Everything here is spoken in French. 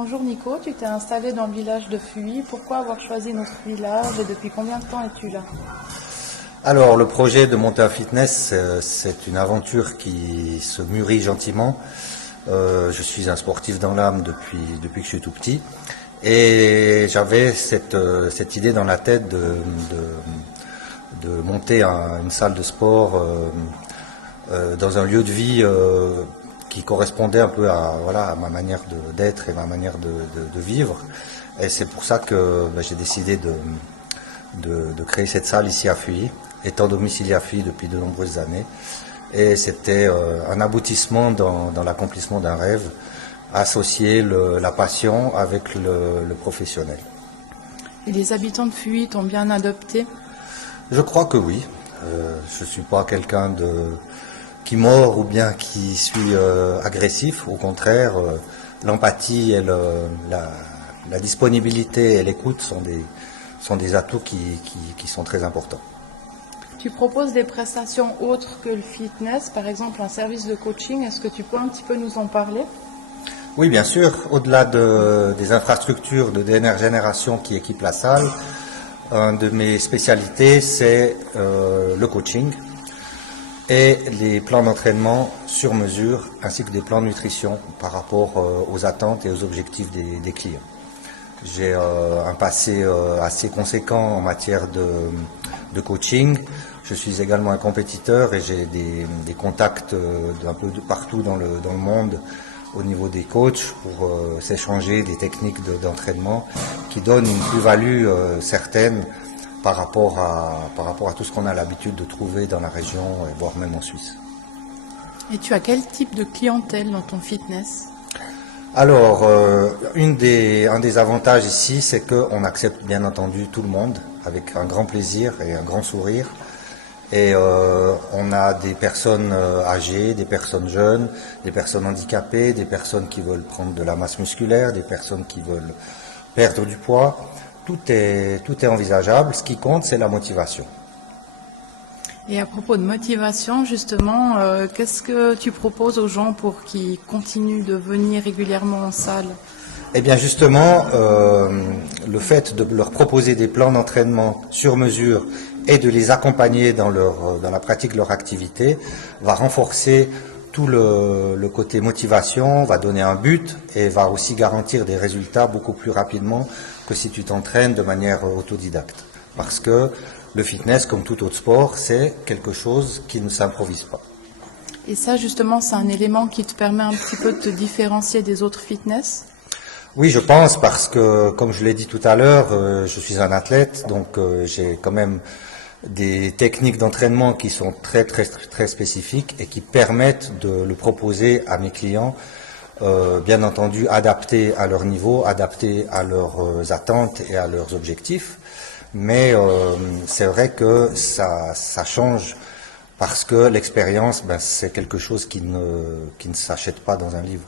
Bonjour Nico, tu t'es installé dans le village de Fuy. Pourquoi avoir choisi notre village et depuis combien de temps es-tu là? Alors, le projet de monter un fitness, c'est une aventure qui se mûrit gentiment. Je suis un sportif dans l'âme depuis que je suis tout petit. Et j'avais cette idée dans la tête de monter une salle de sport dans un lieu de vie qui correspondait un peu à ma manière d'être et ma manière de vivre. Et c'est pour ça que j'ai décidé de créer cette salle ici à Fuy, étant domicilié à Fuy depuis de nombreuses années. Et c'était un aboutissement dans l'accomplissement d'un rêve, associer la passion avec le professionnel. Et les habitants de Fuy t'ont bien adopté? Je crois que oui. Je ne suis pas quelqu'un qui mord ou bien qui suis agressif. Au contraire, l'empathie et la disponibilité et l'écoute sont des atouts qui sont très importants. Tu proposes des prestations autres que le fitness, par exemple un service de coaching. Est-ce que tu peux un petit peu nous en parler? Oui, bien sûr. Au-delà des infrastructures de dernière génération qui équipent la salle, une de mes spécialités, c'est le coaching et les plans d'entraînement sur mesure, ainsi que des plans de nutrition par rapport aux attentes et aux objectifs des clients. J'ai un passé assez conséquent en matière de coaching. Je suis également un compétiteur et j'ai des contacts d'un peu de partout dans le monde au niveau des coachs pour s'échanger des techniques d'entraînement qui donnent une plus-value certaine par rapport à tout ce qu'on a l'habitude de trouver dans la région, voire même en Suisse. Et tu as quel type de clientèle dans ton fitness? Alors, un des avantages ici, c'est qu'on accepte bien entendu tout le monde avec un grand plaisir et un grand sourire. Et on a des personnes âgées, des personnes jeunes, des personnes handicapées, des personnes qui veulent prendre de la masse musculaire, des personnes qui veulent perdre du poids. Tout est envisageable. Ce qui compte, c'est la motivation. Et à propos de motivation, justement, qu'est-ce que tu proposes aux gens pour qu'ils continuent de venir régulièrement en salle? Eh bien justement, le fait de leur proposer des plans d'entraînement sur mesure et de les accompagner dans la pratique de leur activité va renforcer tout le côté motivation, va donner un but et va aussi garantir des résultats beaucoup plus rapidement que si tu t'entraînes de manière autodidacte. Parce que le fitness, comme tout autre sport, c'est quelque chose qui ne s'improvise pas. Et ça, justement, c'est un élément qui te permet un petit peu de te différencier des autres fitness? Oui, je pense, parce que, comme je l'ai dit tout à l'heure, je suis un athlète, donc j'ai quand même des techniques d'entraînement qui sont très, très, très spécifiques et qui permettent de le proposer à mes clients, bien entendu adapté à leur niveau, adapté à leurs attentes et à leurs objectifs. Mais c'est vrai que ça change parce que l'expérience, c'est quelque chose qui ne s'achète pas dans un livre.